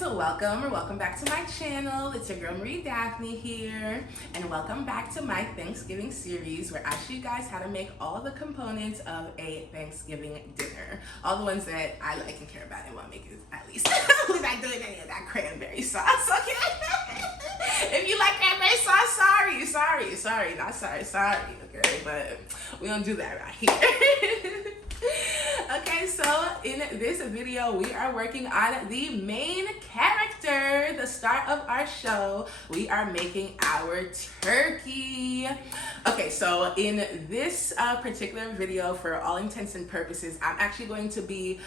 guys, welcome back to my channel. It's your girl Marie Daphne here, and welcome back to my Thanksgiving series where I show you guys how to make all the components of a Thanksgiving dinner. All the ones that I like and care about and want to make it at least without doing any of that cranberry sauce, okay? If you like cranberry sauce, sorry, okay? But we don't do that right here. Okay, so in this video, we are working on the main character, the star of our show. We are making our turkey. Okay, so in this particular video, for all intents and purposes, I'm actually going to be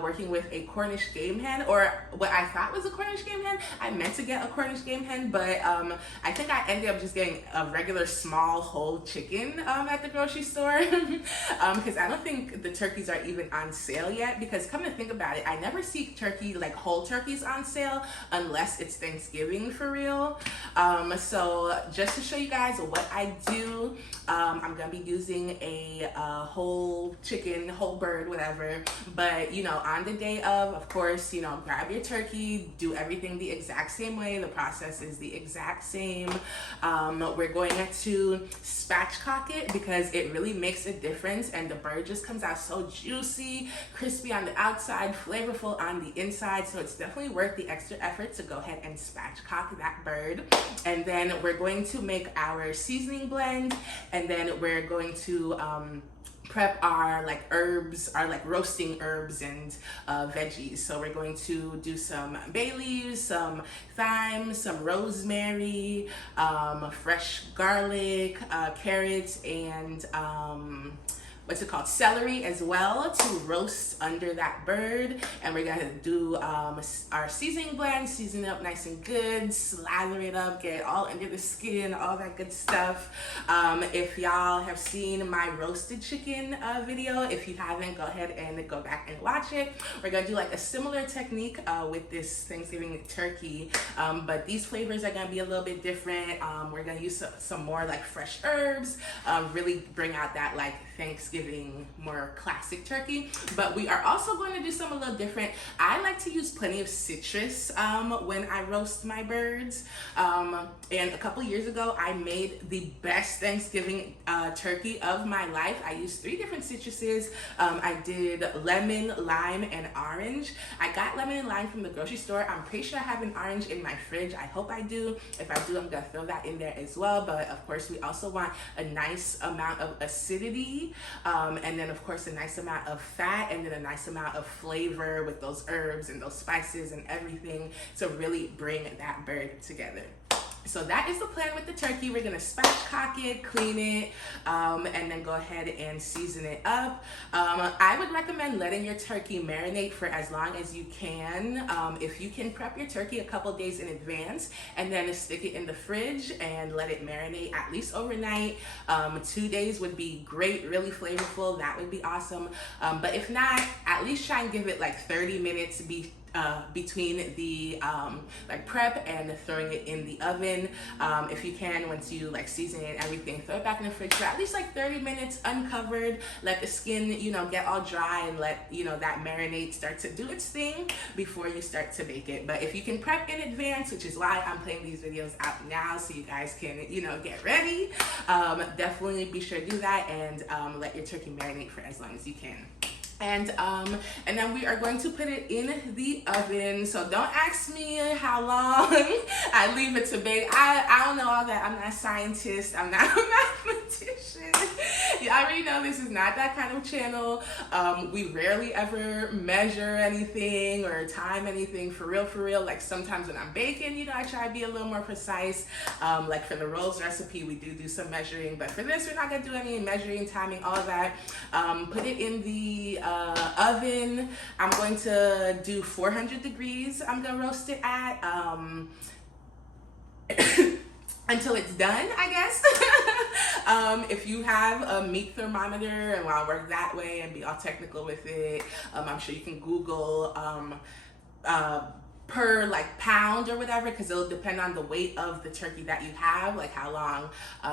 working with a Cornish game hen, or what I thought was a Cornish game hen. I meant to get a Cornish game hen, but I think I ended up just getting a regular small whole chicken at the grocery store because I don't think the turkeys are even on sale yet, because come to think about it, I never see turkey, like whole turkeys, on sale unless it's Thanksgiving for real. So just to show you guys what I do, I'm gonna be using a whole chicken, whole bird, whatever, but you know, on the day of course, you know, grab your turkey, do everything the exact same way. The process is the exact same. We're going to spatchcock it because it really makes a difference, and the bird just comes out so juicy, crispy on the outside, flavorful on the inside. So it's definitely worth the extra effort to go ahead and spatchcock that bird. And then we're going to make our seasoning blend, and then we're going to prep our herbs, our roasting herbs and veggies. So we're going to do some bay leaves, some thyme, some rosemary, fresh garlic, carrots, and celery as well, to roast under that bird. And we're gonna do our seasoning blend, season it up nice and good, slather it up, get it all under the skin, all that good stuff. If y'all have seen my roasted chicken video, if you haven't, go ahead and go back and watch it. We're gonna do like a similar technique with this Thanksgiving turkey, but these flavors are gonna be a little bit different. We're gonna use some more like fresh herbs, really bring out that like Thanksgiving more classic turkey. But we are also going to do something a little different. I like to use plenty of citrus when I roast my birds, and a couple years ago I made the best Thanksgiving turkey of my life. I used 3 different citruses. I did lemon, lime, and orange. I got lemon and lime from the grocery store. I'm pretty sure I have an orange in my fridge. I hope I do. If I do, I'm gonna throw that in there as well. But of course, we also want a nice amount of acidity, and then of course a nice amount of fat, and then a nice amount of flavor with those herbs and those spices and everything to really bring that bird together. So that is the plan with the turkey. We're gonna spatchcock it, clean it, and then go ahead and season it up. I would recommend letting your turkey marinate for as long as you can. If you can prep your turkey a couple days in advance and then stick it in the fridge and let it marinate at least overnight, 2 days would be great, really flavorful. That would be awesome. But if not, at least try and give it like 30 minutes between the prep and throwing it in the oven. If you can, once you season it and everything, throw it back in the fridge for at least 30 minutes uncovered. Let the skin, get all dry, and let that marinade start to do its thing before you start to bake it. But if you can prep in advance, which is why I'm putting these videos out now so you guys can get ready, definitely be sure to do that, and let your turkey marinate for as long as you can. And then we are going to put it in the oven. So don't ask me how long I leave it to bake. I don't know all that. I'm not a scientist. I'm not a mathematician. You already know this is not that kind of channel. We rarely ever measure anything or time anything for real. Like sometimes when I'm baking, I try to be a little more precise. Like for the rolls recipe, we do some measuring, but for this, we're not gonna do any measuring, timing, all of that. Put it in the oven. I'm going to do 400 degrees. I'm gonna roast it at until it's done, I guess. If you have a meat thermometer and want to work that way and be all technical with it, I'm sure you can Google per like pound or whatever, because it'll depend on the weight of the turkey that you have, like how long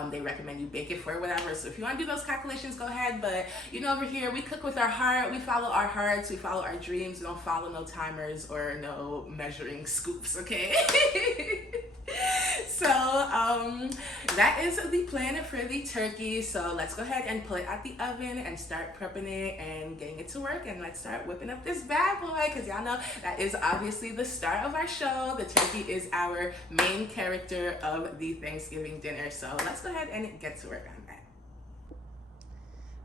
they recommend you bake it for, whatever. So if you want to do those calculations, go ahead. But you know, over here we cook with our heart, we follow our hearts, we follow our dreams, we don't follow no timers or no measuring scoops, okay? So that is the plan for the turkey. So let's go ahead and put it at the oven and start prepping it and getting it to work, and let's start whipping up this bad boy, because y'all know that is obviously the star of our show. The turkey is our main character of the Thanksgiving dinner. So let's go ahead and get to work on that.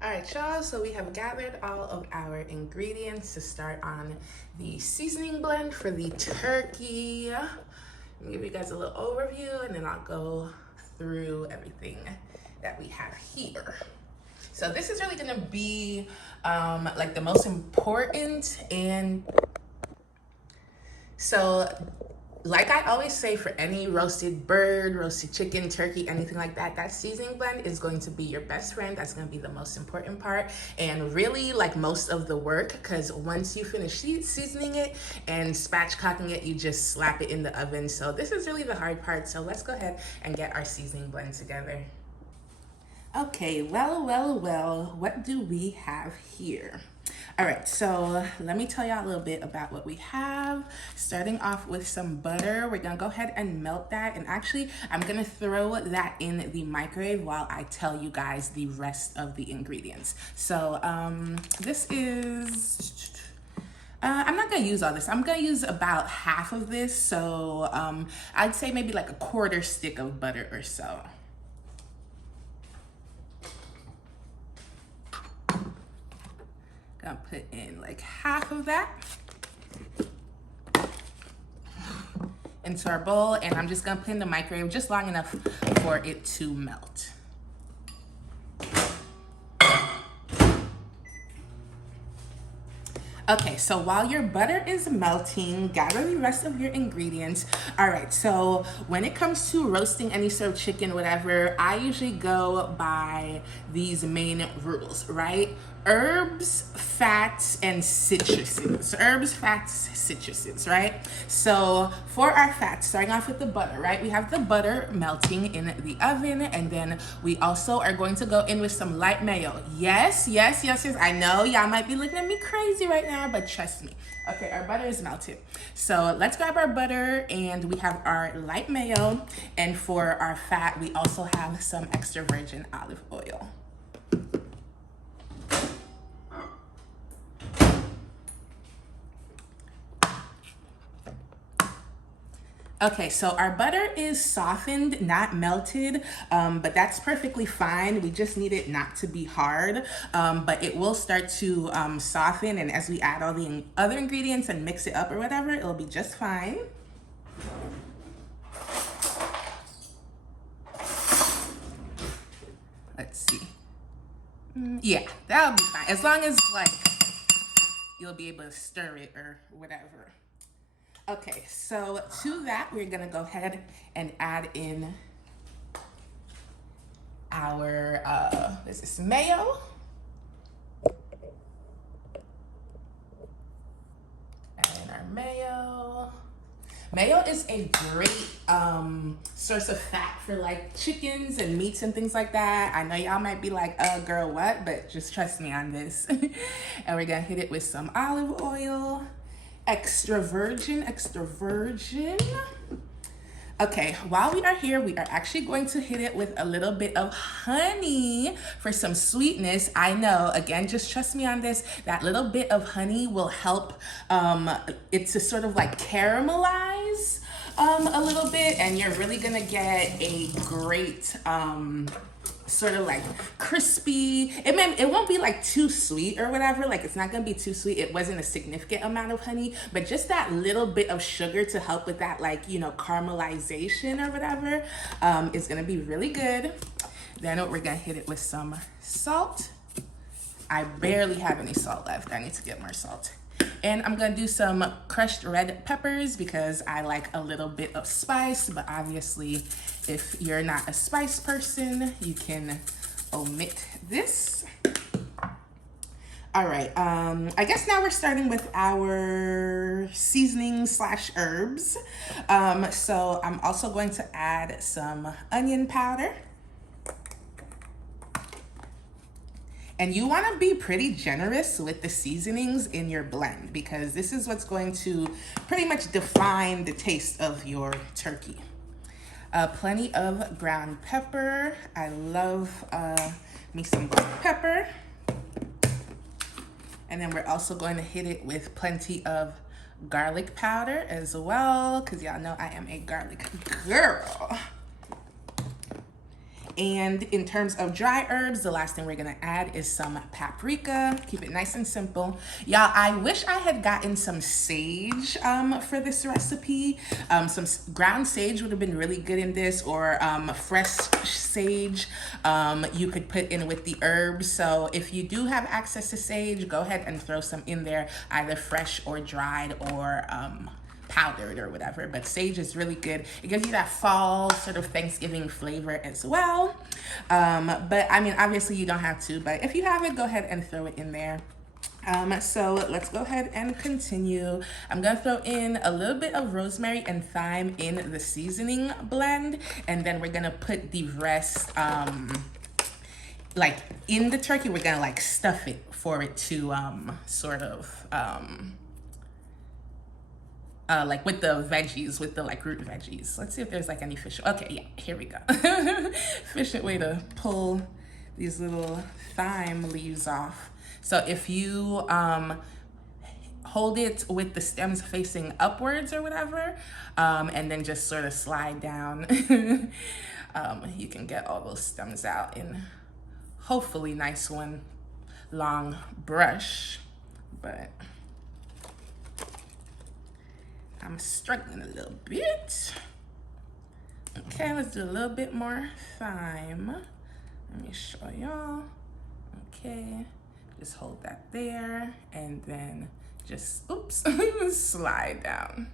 All right, y'all, so we have gathered all of our ingredients to start on the seasoning blend for the turkey. Let me give you guys a little overview, and then I'll go through everything that we have here. So this is really gonna be like the most important, and so like I always say, for any roasted bird, roasted chicken, turkey, anything like that, that seasoning blend is going to be your best friend. That's going to be the most important part, and really like most of the work, because once you finish seasoning it and spatchcocking it, you just slap it in the oven. So this is really the hard part. So let's go ahead and get our seasoning blend together. Okay, well, what do we have here? All right, so let me tell y'all a little bit about what we have. Starting off with some butter. We're gonna go ahead and melt that, and actually I'm gonna throw that in the microwave while I tell you guys the rest of the ingredients. So this is I'm not gonna use all this. I'm gonna use about half of this, so I'd say maybe like a quarter stick of butter or so. Gonna put in like half of that into our bowl, and I'm just gonna put in the microwave just long enough for it to melt. Okay, so while your butter is melting, gather the rest of your ingredients. All right, so when it comes to roasting any sort of chicken, whatever, I usually go by these main rules, right? Herbs, fats, and citruses. Herbs, fats, citruses, right? So for our fats, starting off with the butter, right? We have the butter melting in the oven, and then we also are going to go in with some light mayo. Yes. I know y'all might be looking at me crazy right now, but trust me. Okay, our butter is melted. So let's grab our butter, and we have our light mayo, and for our fat, we also have some extra virgin olive oil. Okay, so our butter is softened, not melted, but that's perfectly fine. We just need it not to be hard, but it will start to soften, and as we add all the other ingredients and mix it up or whatever, it'll be just fine. Let's see. Yeah, that'll be fine, as long as like you'll be able to stir it or whatever. Okay, so to that, we're gonna go ahead and add in our, this is mayo. Add in our mayo. Mayo is a great source of fat for like chickens and meats and things like that. I know y'all might be like, girl, what? But just trust me on this. And we're gonna hit it with some olive oil. Extra virgin. Okay, while we are here, we are actually going to hit it with a little bit of honey for some sweetness. I know, again, just trust me on this. That little bit of honey will help it to sort of like caramelize a little bit, and you're really gonna get a great sort of like crispy. It won't be like too sweet or whatever. Like, it's not gonna be too sweet. It wasn't a significant amount of honey, but just that little bit of sugar to help with that, like, you know, caramelization or whatever, is gonna be really good. Then we're gonna hit it with some salt. I barely have any salt left. I need to get more salt. And I'm gonna do some crushed red peppers because I like a little bit of spice, but obviously if you're not a spice person, you can omit this. All right. I guess now we're starting with our seasoning slash herbs. So I'm also going to add some onion powder. And you want to be pretty generous with the seasonings in your blend because this is what's going to pretty much define the taste of your turkey. Plenty of ground pepper. I love me some black pepper. And then we're also going to hit it with plenty of garlic powder as well, because y'all know I am a garlic girl. And in terms of dry herbs, the last thing we're gonna add is some paprika. Keep it nice and simple. Y'all, I wish I had gotten some sage for this recipe. Some ground sage would have been really good in this, or fresh sage you could put in with the herbs. So if you do have access to sage, go ahead and throw some in there, either fresh or dried or powdered or whatever, but sage is really good. It gives you that fall sort of Thanksgiving flavor as well. But I mean, obviously you don't have to, but if you have it, go ahead and throw it in there. So let's go ahead and continue. I'm gonna throw in a little bit of rosemary and thyme in the seasoning blend, and then we're gonna put the rest like in the turkey. We're gonna like stuff it for it to sort of like with the veggies, with the like root veggies. Let's see if there's like any fish. Okay, yeah, here we go. Efficient way to pull these little thyme leaves off. So if you hold it with the stems facing upwards or whatever, and then just sort of slide down, you can get all those stems out in hopefully nice one long brush, but I'm struggling a little bit. Okay, let's do a little bit more thyme. Let me show y'all. Okay, just hold that there and then just, oops, slide down.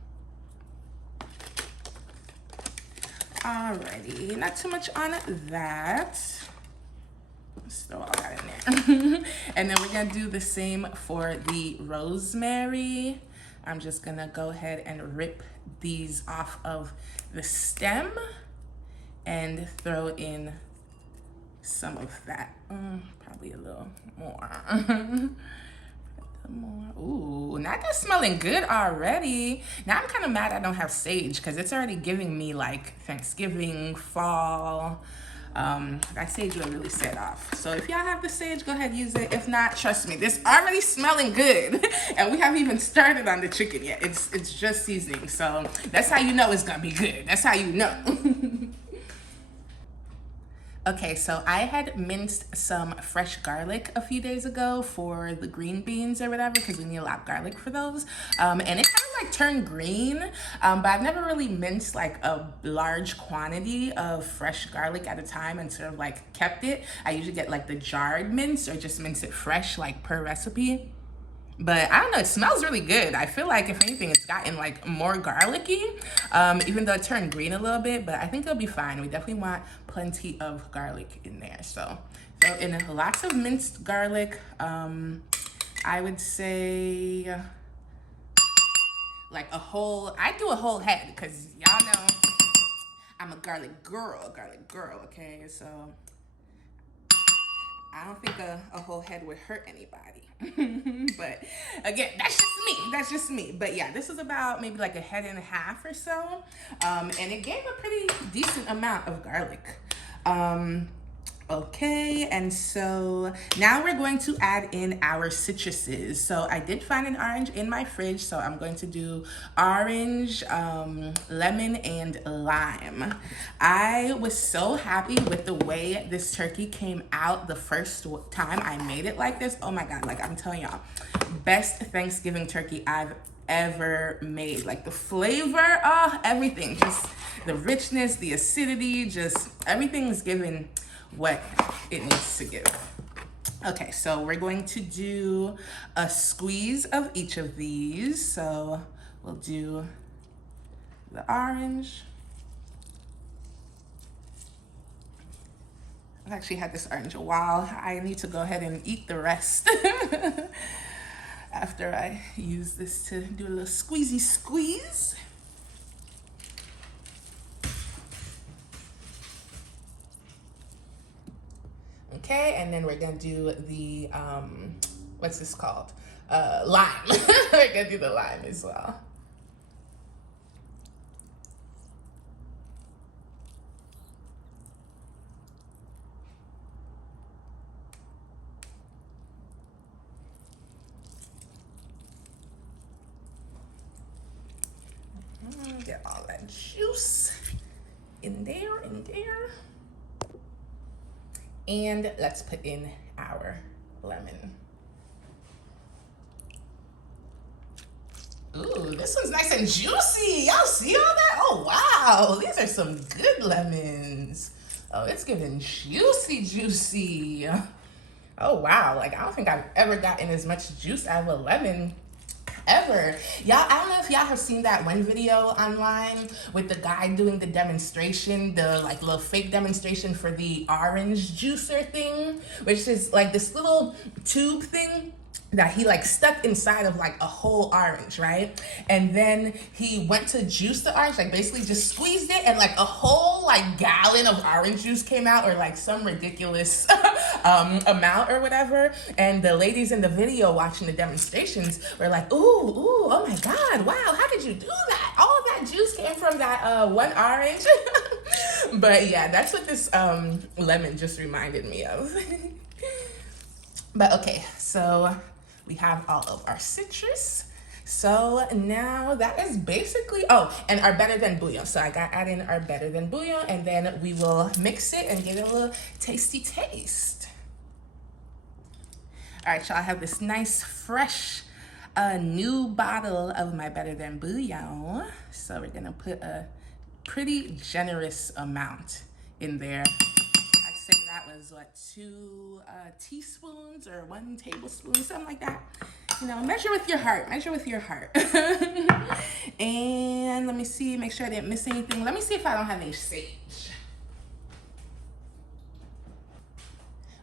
Alrighty, not too much on that. Let's throw all that in there. And then we're gonna do the same for the rosemary. I'm just gonna go ahead and rip these off of the stem and throw in some of that. Probably a little more. Ooh, now that's smelling good already. Now I'm kind of mad I don't have sage because it's already giving me like Thanksgiving, fall. That sage will really set off. So if y'all have the sage, go ahead, use it. If not, trust me, this already smelling good. And we haven't even started on the chicken yet. It's just seasoning. So that's how you know it's gonna be good. That's how you know. Okay, so I had minced some fresh garlic a few days ago for the green beans or whatever, because we need a lot of garlic for those. And it kind of like turned green, but I've never really minced like a large quantity of fresh garlic at a time and sort of like kept it. I usually get like the jarred mince or just mince it fresh like per recipe. But I don't know, it smells really good. I feel like if anything, it's gotten like more garlicky, even though it turned green a little bit, but I think it'll be fine. We definitely want plenty of garlic in there. So throw in lots of minced garlic. I would say like I do a whole head because y'all know I'm a garlic girl, okay? So I don't think a whole head would hurt anybody. But again, that's just me. But yeah, this is about maybe like a head and a half or so. And it gave a pretty decent amount of garlic. Okay, and so now we're going to add in our citruses. So I did find an orange in my fridge, so I'm going to do orange, lemon, and lime. I was so happy with the way this turkey came out the first time I made it like this. Oh my God, like I'm telling y'all, best Thanksgiving turkey I've ever made. Like the flavor, everything, just the richness, the acidity, just everything's given what it needs to give. Okay, so we're going to do a squeeze of each of these. So we'll do the orange, I've actually had this orange a while. I need to go ahead and eat the rest after I use this to do a little squeezy squeeze. Okay, and then we're gonna do the, what's this called? Lime. We're gonna do the lime as well. Get all that juice in there, And let's put in our lemon. Ooh, this one's nice and juicy. Y'all see all that? Oh, wow. These are some good lemons. Oh, it's giving juicy. Oh, wow. Like, I don't think I've ever gotten as much juice out of a lemon ever. Y'all, I don't know if y'all have seen that one video online with the guy doing the demonstration, the like little fake demonstration for the orange juicer thing, which is like this little tube thing that he like stuck inside of like a whole orange, right? And then he went to juice the orange, like basically just squeezed it, and like a whole like gallon of orange juice came out, or like some ridiculous amount or whatever. And the ladies in the video watching the demonstrations were like, ooh, oh my God, wow, how did you do that? All of that juice came from that one orange. But yeah, that's what this lemon just reminded me of. But okay, so we have all of our citrus. So now that is basically, oh, and our better than bouillon. So I got add in our better than bouillon, and then we will mix it and give it a little tasty taste. All right, y'all, I have this nice fresh new bottle of my better than bouillon. So we're gonna put a pretty generous amount in there. I'd say that was what, 2 teaspoons or 1 tablespoon, something like that. You know, measure with your heart, And let me see, make sure I didn't miss anything. Let me see if I don't have any sage.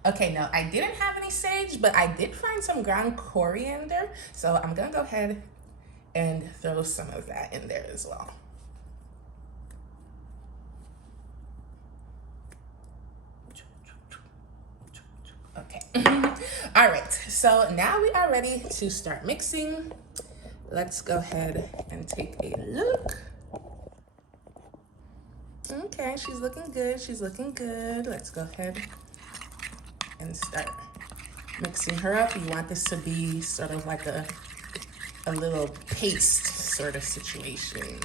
Okay, no, I didn't have any sage, but I did find some ground coriander. So I'm gonna go ahead and throw some of that in there as well. Okay. All right, so now we are ready to start mixing. Let's go ahead and take a look. Okay, she's looking good. Let's go ahead and start mixing her up. You want this to be sort of like a little paste sort of situation.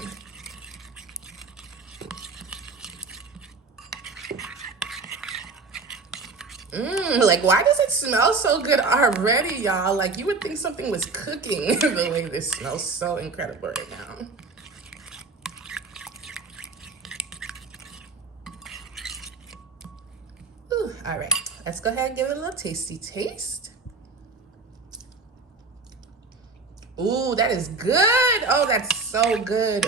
Like, why does it smell so good already, y'all? Like, you would think something was cooking the way this smells so incredible right now. Ooh, all right, let's go ahead and give it a little tasty taste. Ooh, that is good. Oh, that's so good.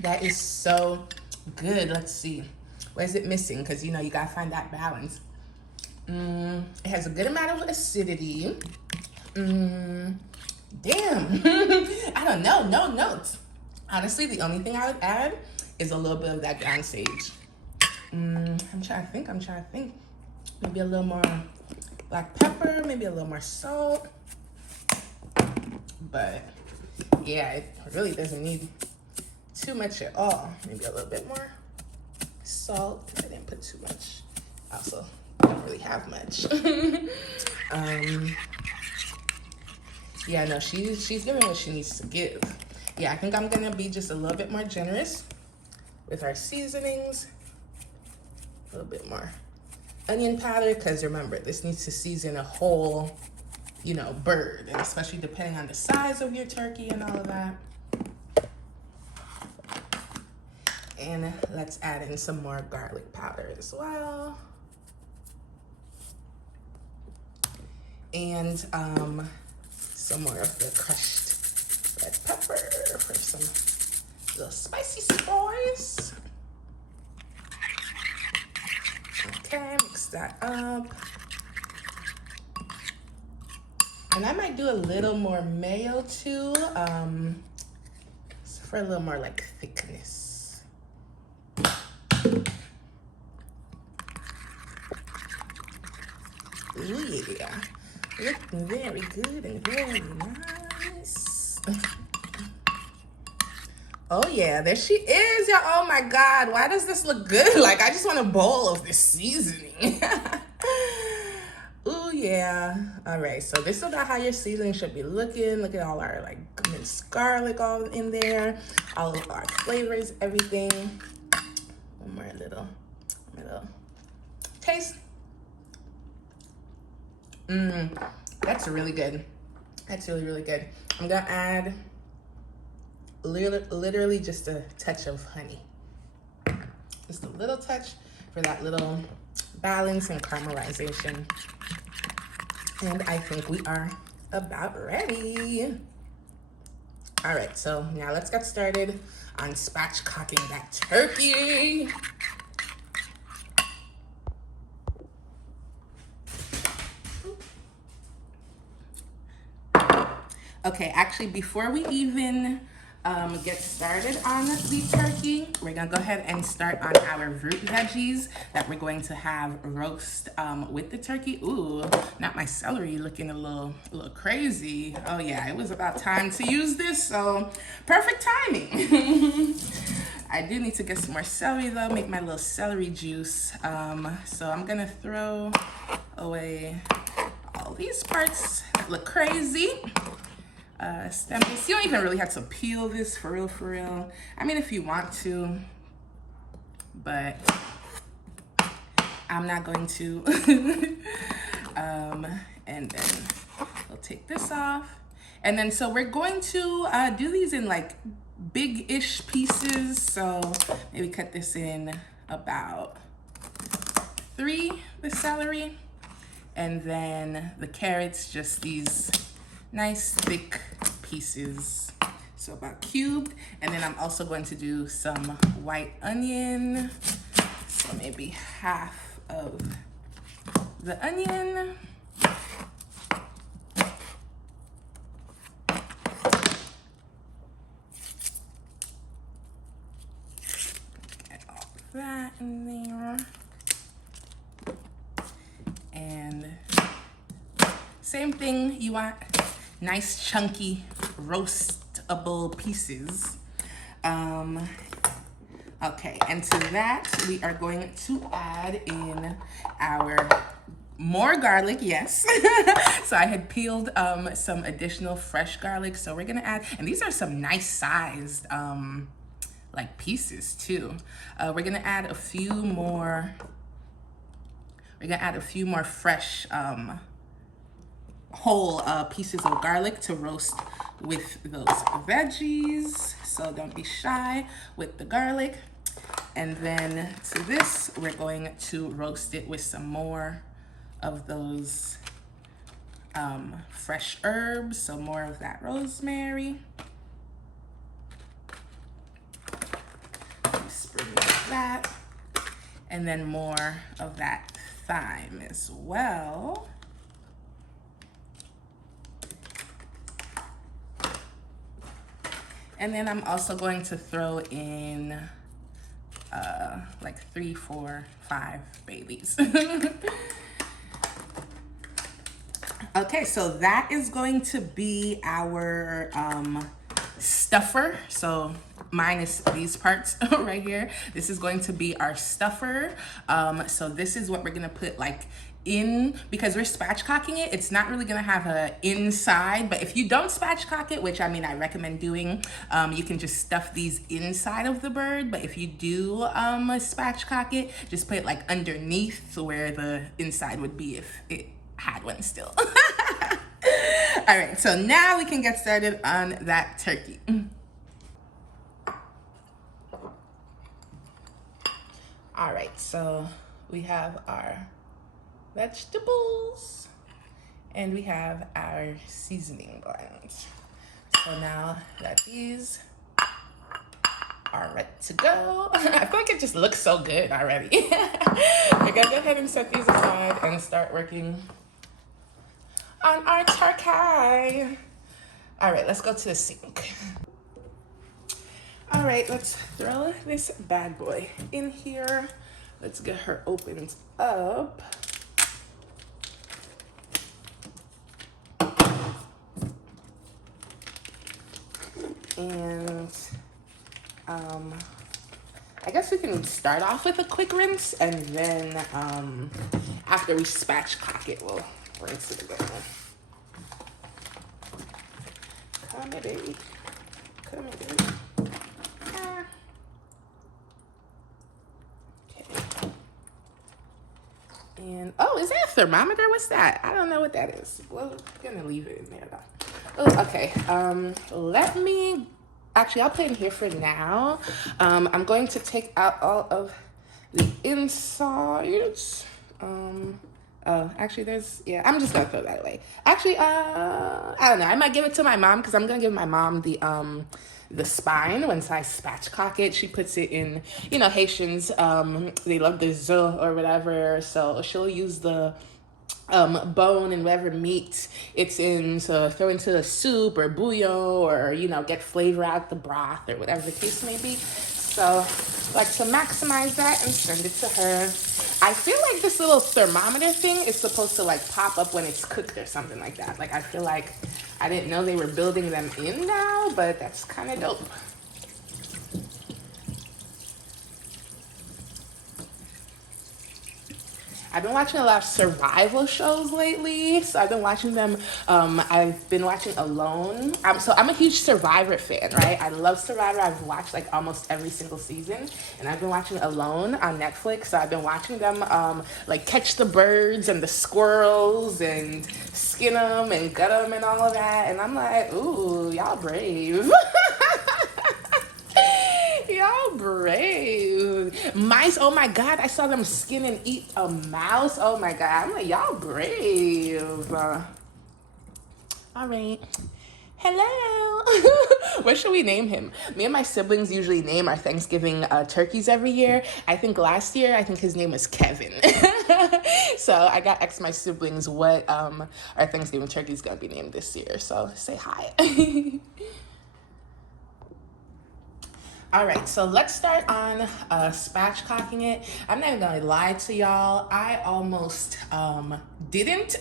That is so good. Let's see. What is it missing? Because, you know, you got to find that balance. It has a good amount of acidity. Damn. I don't know. No notes. Honestly, the only thing I would add is a little bit of that ground sage. I'm trying to think. Maybe a little more black pepper, maybe a little more salt. But yeah, it really doesn't need too much at all. Maybe a little bit more salt. I didn't put too much. Also, don't really have much. Yeah, no, she's giving what she needs to give. Yeah, I think I'm gonna be just a little bit more generous with our seasonings. A little bit more onion powder, because remember, this needs to season a whole, you know, bird, and especially depending on the size of your turkey and all of that. And let's add in some more garlic powder as well. And some more of the crushed red pepper for some little spicy spice. Okay, mix that up. And I might do a little more mayo too, for a little more like thickness. Ooh, yeah. Looking very good and very nice. Oh yeah, there she is, y'all. Oh my God, why does this look good? Like, I just want a bowl of this seasoning. Ooh yeah. All right, so this is about how your seasoning should be looking. Look at all our like minced garlic all in there, all of our flavors, everything. One more little taste. That's really good. That's really, really good. I'm gonna add literally just a touch of honey. Just a little touch for that little balance and caramelization. And I think we are about ready. All right, so now let's get started on spatchcocking that turkey. Okay, actually, before we even get started on the turkey, we're gonna go ahead and start on our root veggies that we're going to have roast with the turkey. Ooh, not my celery looking a little crazy. Oh yeah, it was about time to use this, so perfect timing. I do need to get some more celery though, make my little celery juice. So I'm gonna throw away all these parts that look crazy. Stems. You don't even really have to peel this for real. I mean, if you want to, but I'm not going to. And then we'll take this off. And then, so we're going to do these in like big-ish pieces. So maybe cut this in about 3, the celery. And then the carrots, just these nice thick pieces, so about cubed. And then I'm also going to do some white onion, so maybe half of the onion. Get all that in there. And same thing, you want nice chunky roastable pieces. Okay, and to that we are going to add in our more garlic, yes. So I had peeled some additional fresh garlic, so we're gonna add, and these are some nice sized like pieces too. We're gonna add a few more fresh whole pieces of garlic to roast with those veggies. So don't be shy with the garlic. And then to this, we're going to roast it with some more of those fresh herbs. So more of that rosemary. Sprinkle that. And then more of that thyme as well. And then I'm also going to throw in like 3, 4, 5 bay leaves. Okay, so that is going to be our stuffer. So mine is these parts right here. This is going to be our stuffer. So this is what we're gonna put like in, because we're spatchcocking it. It's not really gonna have a inside, but if you don't spatchcock it, which I mean I recommend doing, you can just stuff these inside of the bird. But if you do spatchcock it, just put it like underneath where the inside would be if it had one still. All right, so now we can get started on that turkey. All right, so we have our vegetables and we have our seasoning blend. So now that these are ready to go. I feel like it just looks so good already. We're gonna go ahead and set these aside and start working on our turkey. All right, let's go to the sink. All right, let's throw this bad boy in here. Let's get her opened up. And I guess we can start off with a quick rinse, and then after we spatchcock it, we'll rinse it again. Come here, baby. Come here, baby. Okay. And, oh, is that a thermometer? What's that? I don't know what that is. Well, I'm gonna leave it in there, though. Oh, okay. Let me... Actually, I'll put it in here for now. I'm going to take out all of the insides. Actually, yeah, I'm just gonna throw that away. Actually, I don't know. I might give it to my mom because I'm gonna give my mom the spine. Once I spatchcock it, she puts it in, you know, Haitians, they love the zo or whatever. So she'll use the bone and whatever meat it's in, so throw into the soup or bouillon, or, you know, get flavor out the broth or whatever the case may be. So like to maximize that and send it to her. I feel like this little thermometer thing is supposed to like pop up when it's cooked or something like that. Like I feel like I didn't know they were building them in now, but that's kind of dope. I've been watching a lot of survival shows lately, so I've been watching them. I've been watching Alone. So I'm a huge Survivor fan, right? I love Survivor. I've watched like almost every single season, and I've been watching Alone on Netflix. So I've been watching them like catch the birds and the squirrels and skin them and gut them and all of that. And I'm like, ooh, y'all brave. Y'all brave. Mice, oh my God, I saw them skin and eat a mouse. Oh my God, I'm like, y'all brave. All right. Hello. What should we name him? Me and my siblings usually name our Thanksgiving turkeys every year. I think last year, his name was Kevin. So I got asked my siblings what our Thanksgiving turkey is going to be named this year. So say hi. All right, so let's start on spatchcocking it. I'm not even gonna lie to y'all. I almost didn't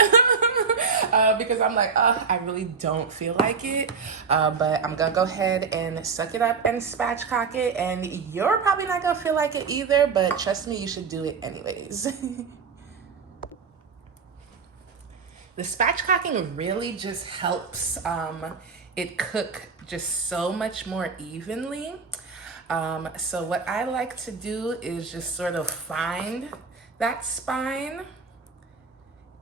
because I'm like, I really don't feel like it. But I'm gonna go ahead and suck it up and spatchcock it. And you're probably not gonna feel like it either, but trust me, you should do it anyways. The spatchcocking really just helps it cook just so much more evenly. So what I like to do is just sort of find that spine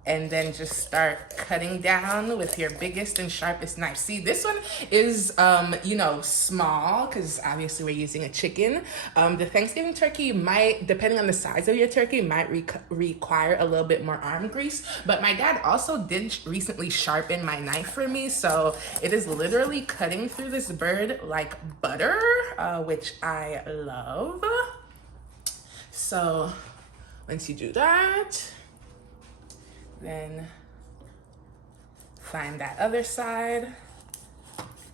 and then just start cutting down with your biggest and sharpest knife. See, this one is, you know, small because obviously we're using a chicken. The Thanksgiving turkey might, depending on the size of your turkey, might require a little bit more arm grease. But my dad also did recently sharpen my knife for me. So it is literally cutting through this bird like butter, which I love. So once you do that, then find that other side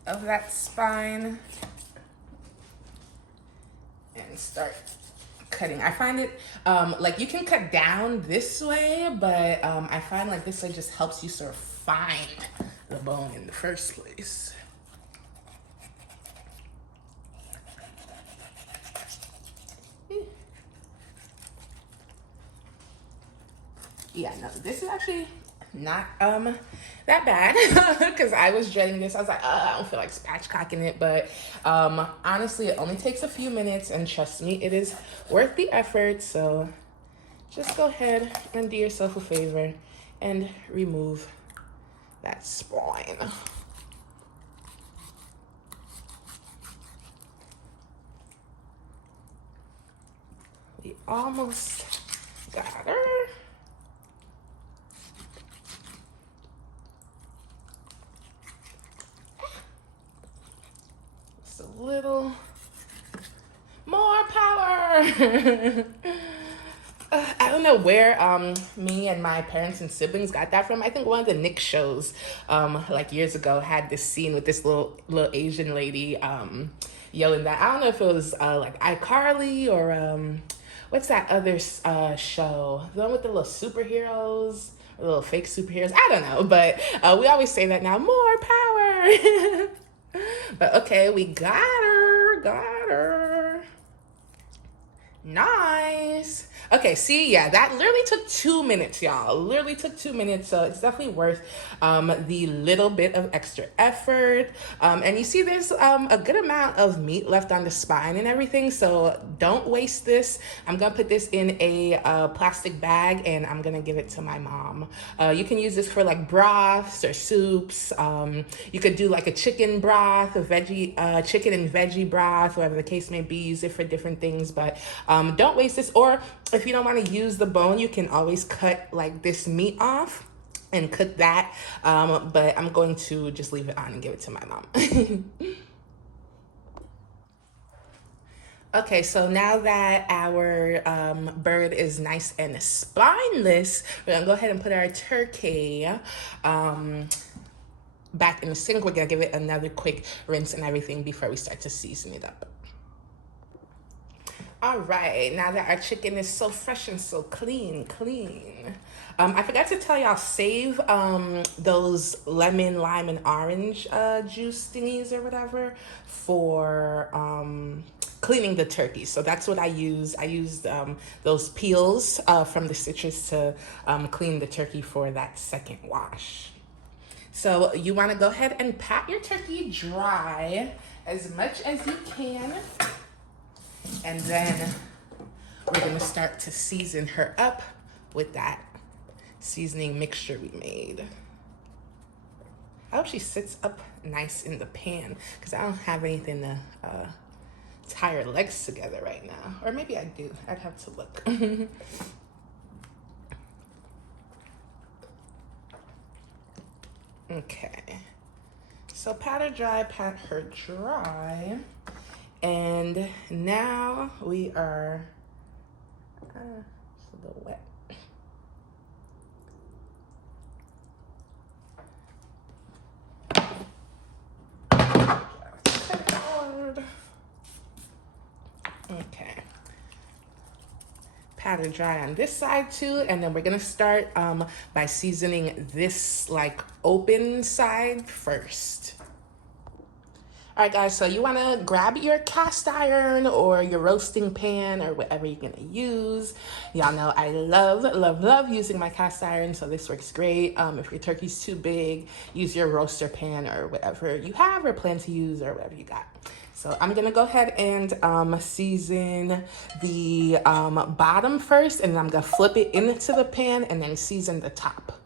of that spine and start cutting. I find it like you can cut down this way, but I find like this way just helps you sort of find the bone in the first place. Yeah, no, this is actually not that bad because I was dreading this. I was like, I don't feel like spatchcocking it, but honestly, it only takes a few minutes, and trust me, it is worth the effort. So just go ahead and do yourself a favor and remove that spine. We almost got her. Little I don't know where me and my parents and siblings got that from. I think one of the Nick shows like years ago had this scene with this little Asian lady yelling that. I don't know if it was like iCarly or what's that other show? The one with the little superheroes, or little fake superheroes. I don't know, but we always say that now. More power. But okay, we got her. Got her. Nice. Okay, see, yeah, that literally took 2 minutes, y'all. Literally took 2 minutes, so it's definitely worth the little bit of extra effort. And you see there's a good amount of meat left on the spine and everything, so don't waste this. I'm gonna put this in a plastic bag and I'm gonna give it to my mom. You can use this for like broths or soups. You could do like a chicken broth, a veggie, chicken and veggie broth, whatever the case may be. Use it for different things, but don't waste this. Or if you don't want to use the bone, you can always cut like this meat off and cook that. But I'm going to just leave it on and give it to my mom. Okay, so now that our bird is nice and spineless, we're gonna go ahead and put our turkey back in the sink. We're gonna give it another quick rinse and everything before we start to season it up. All right, now that our chicken is so fresh and so clean. I forgot to tell y'all, save those lemon, lime, and orange juice thingies or whatever for cleaning the turkey. So that's what I use. I used those peels from the citrus to clean the turkey for that second wash. So you want to go ahead and pat your turkey dry as much as you can. And then we're gonna start to season her up with that seasoning mixture we made. I hope she sits up nice in the pan because I don't have anything to tie her legs together right now. Or maybe I do, I'd have to look. Okay, so pat her dry. And now we are, it's a little wet. Okay. Pat it dry on this side too, and then we're gonna start by seasoning this like open side first. All right, guys, so you want to grab your cast iron or your roasting pan or whatever you're going to use. Y'all know I love using my cast iron, so this works great. If your turkey's too big, use your roaster pan or whatever you have or plan to use or whatever you got. So I'm going to go ahead and season the bottom first, and then I'm going to flip it into the pan and then season the top.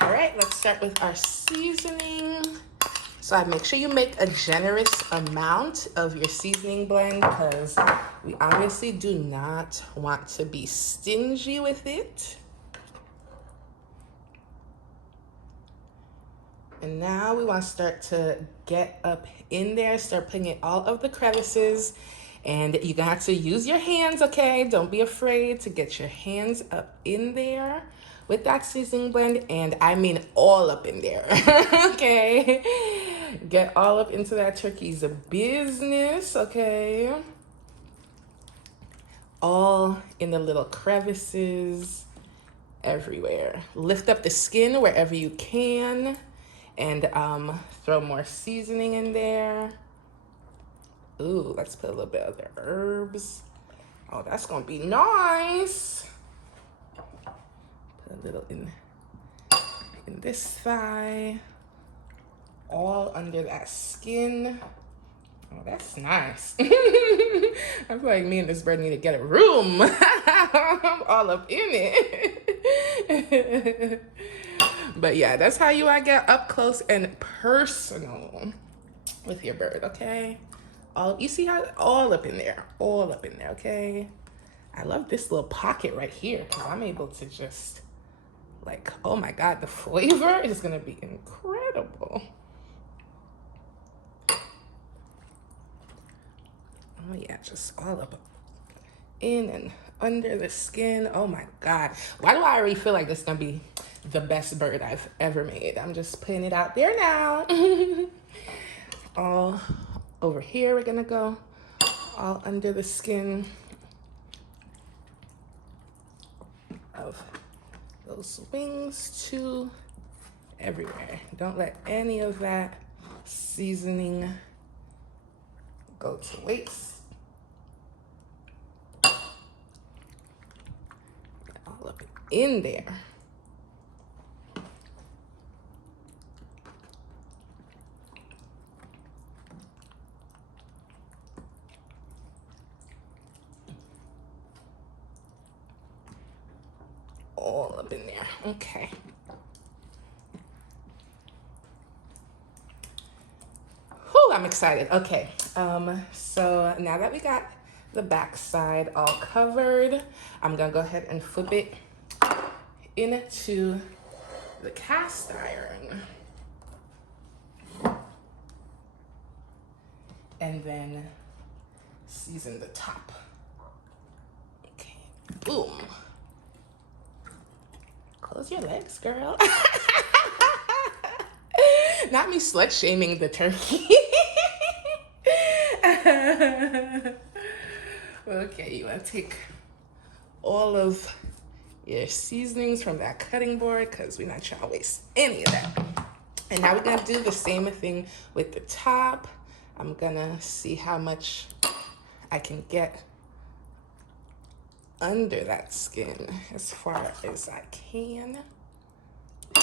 All right, let's start with our seasoning. So I make sure you make a generous amount of your seasoning blend because we obviously do not want to be stingy with it. And now we want to start to get up in there, start putting in all of the crevices. And you're gonna have to use your hands, okay? Don't be afraid to get your hands up in there with that seasoning blend, and I mean all up in there, okay? Get all up into that turkey's business, okay? All in the little crevices, everywhere. Lift up the skin wherever you can, and throw more seasoning in there. Ooh, let's put a little bit of the herbs. Oh, that's gonna be nice. Put a little in this thigh, all under that skin. Oh, that's nice. I feel like me and this bird need to get a room. I'm all up in it. But yeah, that's how you want to get up close and personal with your bird, okay? You see how all up in there, okay? I love this little pocket right here because I'm able to just like, oh my God, the flavor is gonna be incredible. that just all up in and under the skin. Oh my God. Why do I already feel like this is gonna be the best bird I've ever made? I'm just putting it out there now. All over here, we're gonna go all under the skin of those wings too, everywhere. Don't let any of that seasoning go to waste. All of it in there. All up in there. Okay. Whew, I'm excited. Okay. So now that we got the back side all covered, I'm gonna go ahead and flip it into the cast iron. And then season the top. Okay. Boom. Close your legs, girl. Not me slut shaming the turkey. Okay, you want to take all of your seasonings from that cutting board because we're not trying to waste any of that. And now we're going to do the same thing with the top. I'm going to see how much I can get under that skin as far as I can.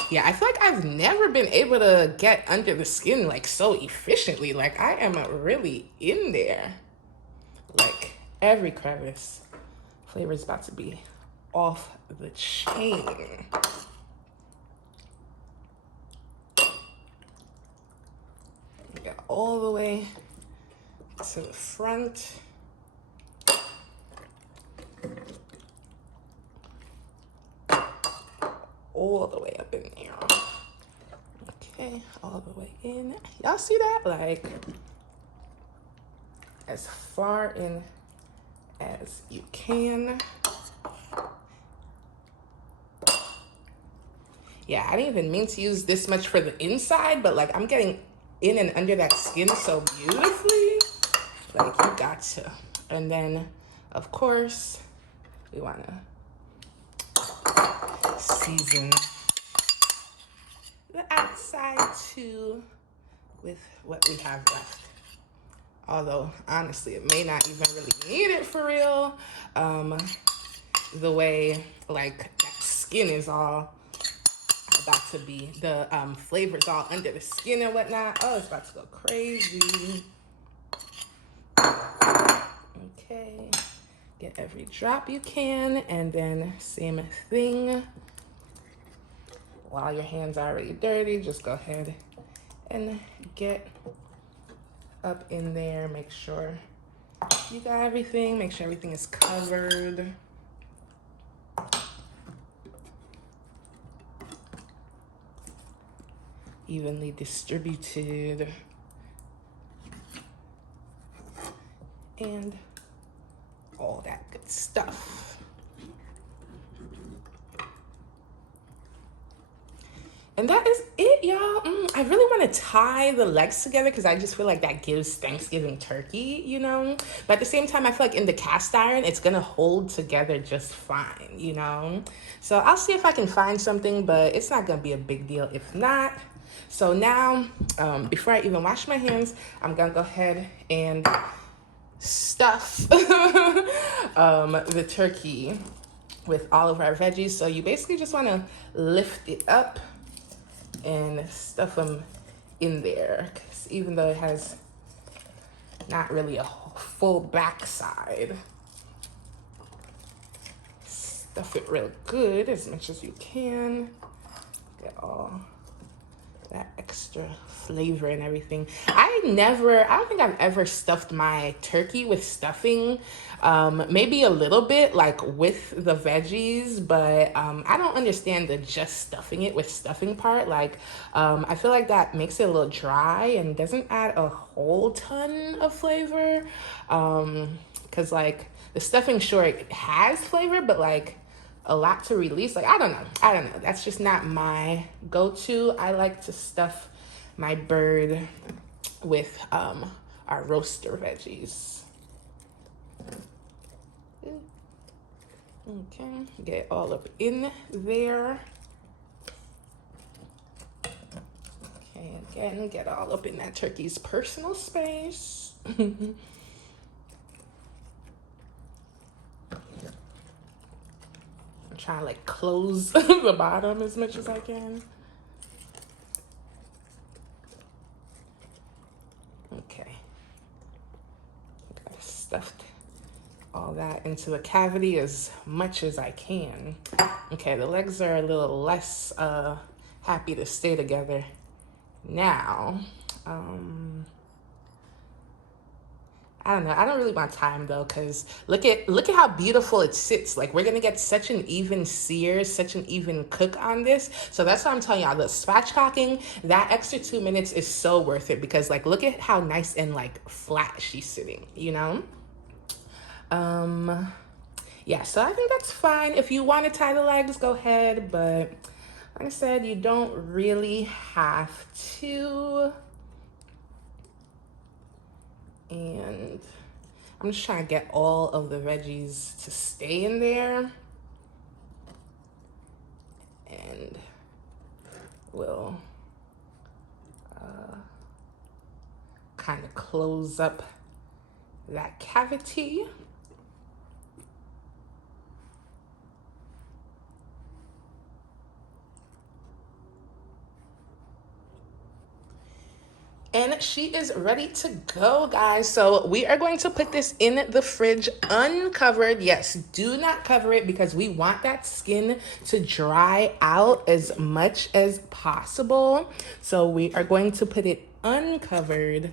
Yeah, I feel like I've never been able to get under the skin like so efficiently. Like I am really in there. Like every crevice. Flavor is about to be off the chain. Get all the way to the front. All the way up in there. Okay, all the way in. Y'all see that? Like, as far in as you can. Yeah, I didn't even mean to use this much for the inside, but like I'm getting in and under that skin so beautifully. Like you got to. And then, of course, we want to season the outside too with what we have left. Although honestly, it may not even really need it for real. The way like that skin is all about to be, the flavors all under the skin and whatnot. Oh, it's about to go crazy. Okay, get every drop you can, and then same thing. While your hands are already dirty, just go ahead and get up in there. Make sure you got everything. Make sure everything is covered. Evenly distributed. And all that good stuff. And that is it, y'all. I really want to tie the legs together because I just feel like that gives Thanksgiving turkey, you know? But at the same time, I feel like in the cast iron, it's going to hold together just fine, you know? So I'll see if I can find something, but it's not going to be a big deal if not. So now, before I even wash my hands, I'm going to go ahead and stuff the turkey with all of our veggies. So you basically just want to lift it up and stuff them in there, because even though it has not really a full backside, stuff it real good as much as you can. Get all that extra flavor and everything. I don't think I've ever stuffed my turkey with stuffing. Maybe a little bit, like with the veggies, but I don't understand the just stuffing it with stuffing part. Like, I feel like that makes it a little dry and doesn't add a whole ton of flavor. Cause like the stuffing, sure, it has flavor, but like a lot to release. Like, I don't know. That's just not my go-to. I like to stuff my bird with our roaster veggies. Okay, get all up in there. Okay, again, get all up in that turkey's personal space. I'm trying to like close the bottom as much as I can. Okay, I've stuffed all that into the cavity as much as I can. Okay, the legs are a little less happy to stay together now. I don't know. I don't really want time though, because look at how beautiful it sits. Like, we're gonna get such an even sear, such an even cook on this. So that's why I'm telling y'all, the spatchcocking, that extra 2 minutes is so worth it, because like, look at how nice and like flat she's sitting, you know? Yeah, so I think that's fine. If you want to tie the legs, go ahead, but like I said, you don't really have to. And I'm just trying to get all of the veggies to stay in there. And we'll kind of close up that cavity. And she is ready to go, guys. So we are going to put this in the fridge uncovered. Yes, do not cover it, because we want that skin to dry out as much as possible. So we are going to put it uncovered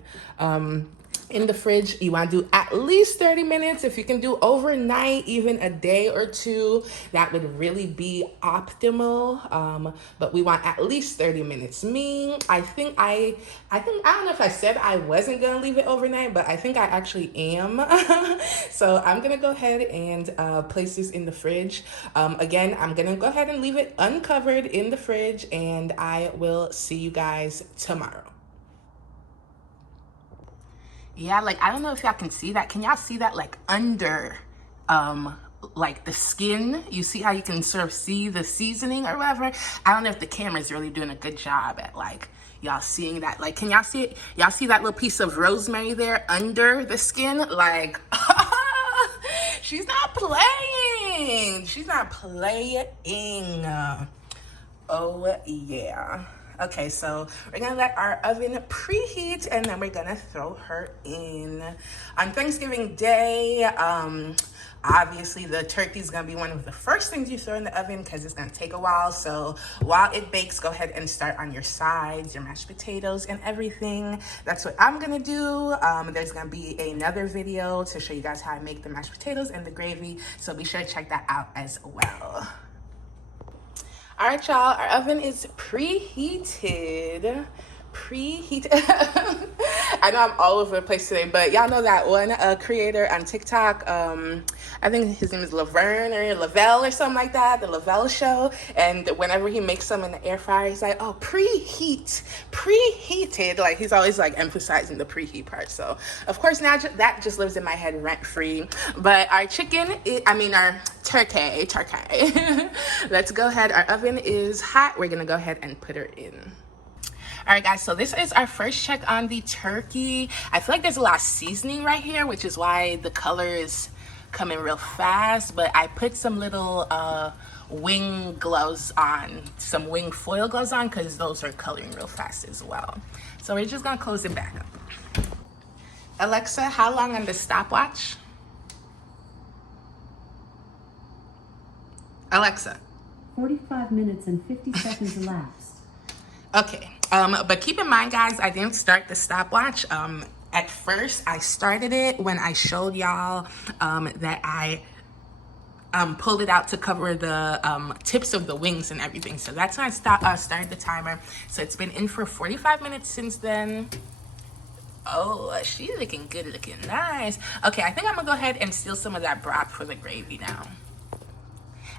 in the fridge. You want to do at least 30 minutes. If you can do overnight, even a day or two, that would really be optimal. But we want at least 30 minutes. I don't know if I said I wasn't gonna leave it overnight, but I think I actually am. So I'm gonna go ahead and place this in the fridge. Again, I'm gonna go ahead and leave it uncovered in the fridge, and I will see you guys tomorrow. Yeah, like, I don't know if y'all can see that. Can y'all see that, like, under like the skin? You see how you can sort of see the seasoning or whatever? I don't know if the camera's really doing a good job at like y'all seeing that. Like, can y'all see it? Y'all see that little piece of rosemary there under the skin? Like, she's not playing. She's not playing. Oh yeah. Okay, so we're gonna let our oven preheat, and then we're gonna throw her in. On Thanksgiving Day, obviously the turkey's gonna be one of the first things you throw in the oven, because it's gonna take a while. So while it bakes, go ahead and start on your sides, your mashed potatoes and everything. That's what I'm gonna do. There's gonna be another video to show you guys how I make the mashed potatoes and the gravy, so be sure to check that out as well. All right, y'all, our oven is preheated. I know I'm all over the place today, but y'all know that one creator on TikTok, I think his name is Laverne or Lavelle or something like that, the Lavelle Show. And whenever he makes them in the air fryer, he's like, oh, preheated. Like, he's always like emphasizing the preheat part. So of course now that just lives in my head rent free. But our our turkey. Let's go ahead. Our oven is hot. We're gonna go ahead and put her in. All right, guys, so this is our first check on the turkey. I feel like there's a lot of seasoning right here, which is why the color is coming real fast. But I put some little wing gloves on, some wing foil gloves on, because those are coloring real fast as well. So we're just gonna close it back up. Alexa, how long on the stopwatch? Alexa. 45 minutes and 50 seconds elapsed. Okay, But keep in mind, guys, I didn't start the stopwatch. At first, I started it when I showed y'all that I pulled it out to cover the tips of the wings and everything. So that's when I started the timer. So it's been in for 45 minutes since then. Oh, she's looking good, looking nice. Okay, I think I'm gonna go ahead and steal some of that broth for the gravy now.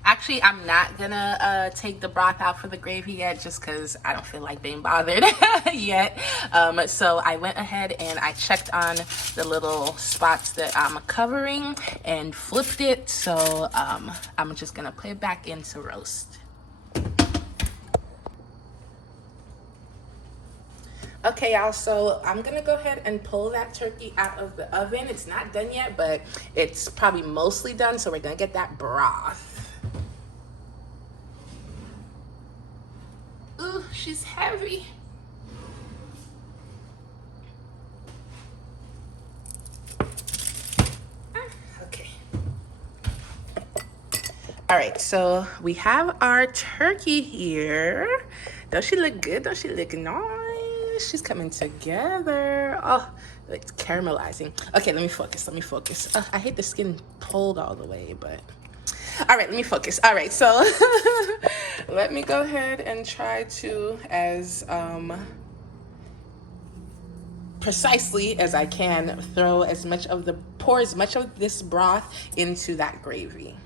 Actually, I'm not gonna take the broth out for the gravy yet, just because I don't feel like being bothered yet. So I went ahead and I checked on the little spots that I'm covering and flipped it. So I'm just gonna put it back in to roast. Okay, y'all, so I'm gonna go ahead and pull that turkey out of the oven. It's not done yet, but it's probably mostly done, so we're gonna get that broth. Ooh, she's heavy. Okay. All right, so we have our turkey here. Does she look good? Does she look nice? She's coming together. Oh, it's caramelizing. Okay, let me focus. Let me focus. I hate the skin pulled all the way, but all right, let me focus. All right, so let me go ahead and try to, as precisely as I can, pour as much of this broth into that gravy.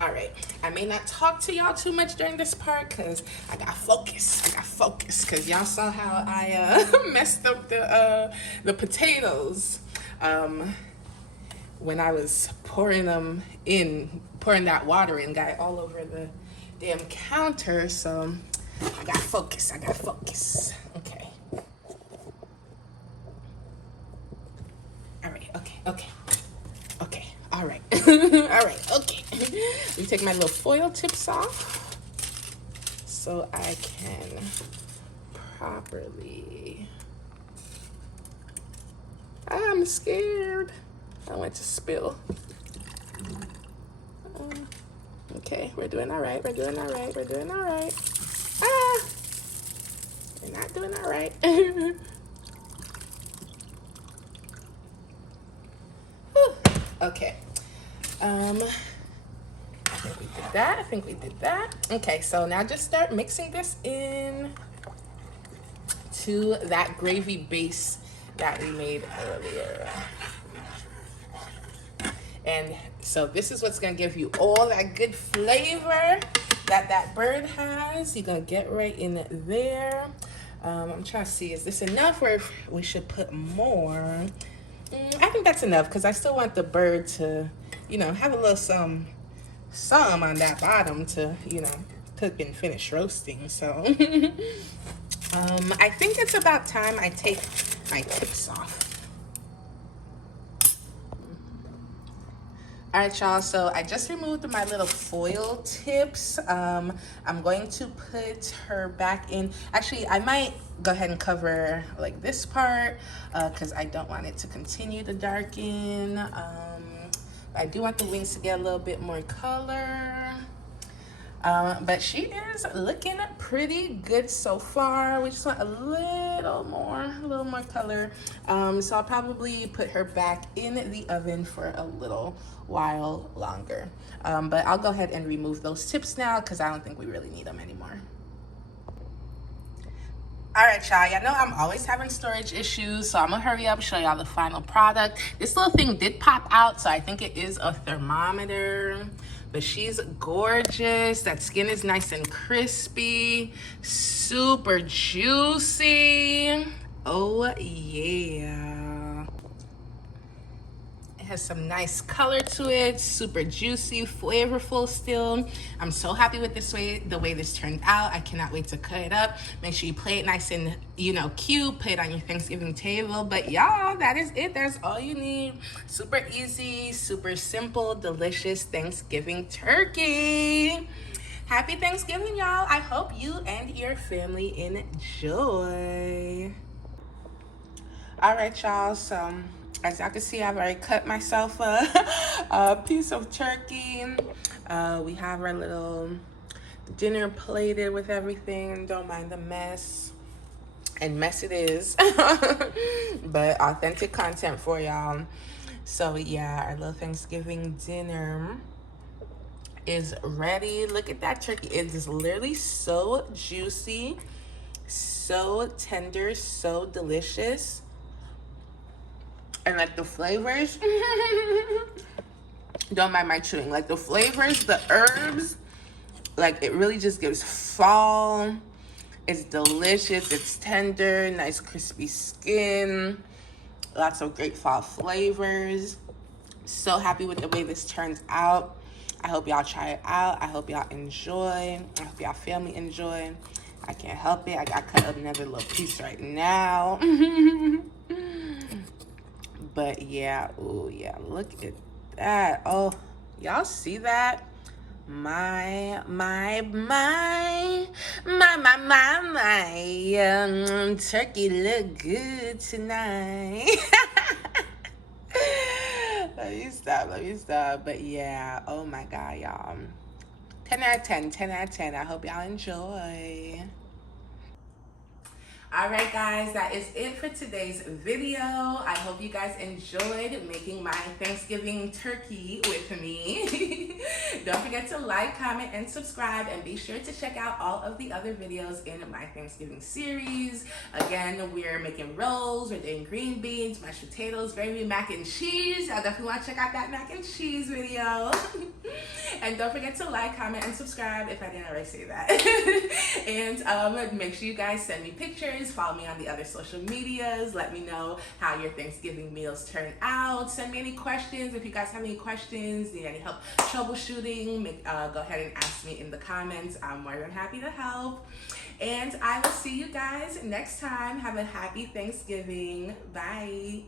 All right, I may not talk to y'all too much during this part because I got focus. Because y'all saw how I messed up the potatoes when I was pouring that water in, got it all over the damn counter. So I got focus. Okay. All right. Okay. All right. All right. Okay. Let me take my little foil tips off so I can properly. I'm scared. I want to spill. Okay, we're doing all right. We're not doing all right. Okay. I think we did that. Okay, so now just start mixing this in to that gravy base that we made earlier. And so this is what's gonna give you all that good flavor that bird has. You're gonna get right in there. I'm trying to see, is this enough or if we should put more? I think that's enough because I still want the bird to, have a little some on that bottom to, cook and finish roasting. So I think it's about time I take my tips off. All right, y'all, so I just removed my little foil tips. I'm going to put her back in. Actually, I might go ahead and cover like this part because I don't want it to continue to darken. I do want the wings to get a little bit more color. But she is looking pretty good so far. We just want a little more color. So I'll probably put her back in the oven for a little while longer. But I'll go ahead and remove those tips now because I don't think we really need them anymore. All right, y'all know I'm always having storage issues, so I'm gonna hurry up, show y'all the final product. This little thing did pop out, so I think it is a thermometer, but she's gorgeous. That skin is nice and crispy, super juicy. Oh yeah. It has some nice color to it, super juicy, flavorful still. I'm so happy with the way this turned out. I cannot wait to cut it up. Make sure you play it nice and, cute. Put it on your Thanksgiving table. But y'all, that is it. That's all you need. Super easy, super simple, delicious Thanksgiving turkey. Happy Thanksgiving, y'all. I hope you and your family enjoy. All right, y'all, so as y'all can see, I've already cut myself a piece of turkey. We have our little dinner plated with everything. Don't mind the mess. And mess it is. But authentic content for y'all. So yeah, our little Thanksgiving dinner is ready. Look at that turkey. It is literally so juicy, so tender, so delicious. And like the flavors, don't mind my chewing. Like the flavors, the herbs, like it really just gives fall. It's delicious, it's tender, nice crispy skin, lots of great fall flavors. So happy with the way this turns out. I hope y'all try it out. I hope y'all enjoy. I hope y'all family enjoy. I can't help it. I got cut up another little piece right now. But yeah, oh yeah, look at that. Oh, y'all see that? My turkey look good tonight. Let me stop. But yeah, oh my God, y'all. 10 out of 10, 10 out of 10. I hope y'all enjoy. All right, guys, that is it for today's video. I hope you guys enjoyed making my Thanksgiving turkey with me. Don't forget to like, comment, and subscribe, and be sure to check out all of the other videos in my Thanksgiving series. Again, we're making rolls, we're doing green beans, mashed potatoes, gravy, mac and cheese. I definitely want to check out that mac and cheese video. And don't forget to like, comment, and subscribe if I didn't already say that. And make sure you guys send me pictures. Follow me on the other social medias. Let me know how your Thanksgiving meals turn out. Send me any questions. If you guys have any questions, need any help troubleshooting, go ahead and ask me in the comments. I'm more than happy to help. And I will see you guys next time. Have a happy Thanksgiving. Bye.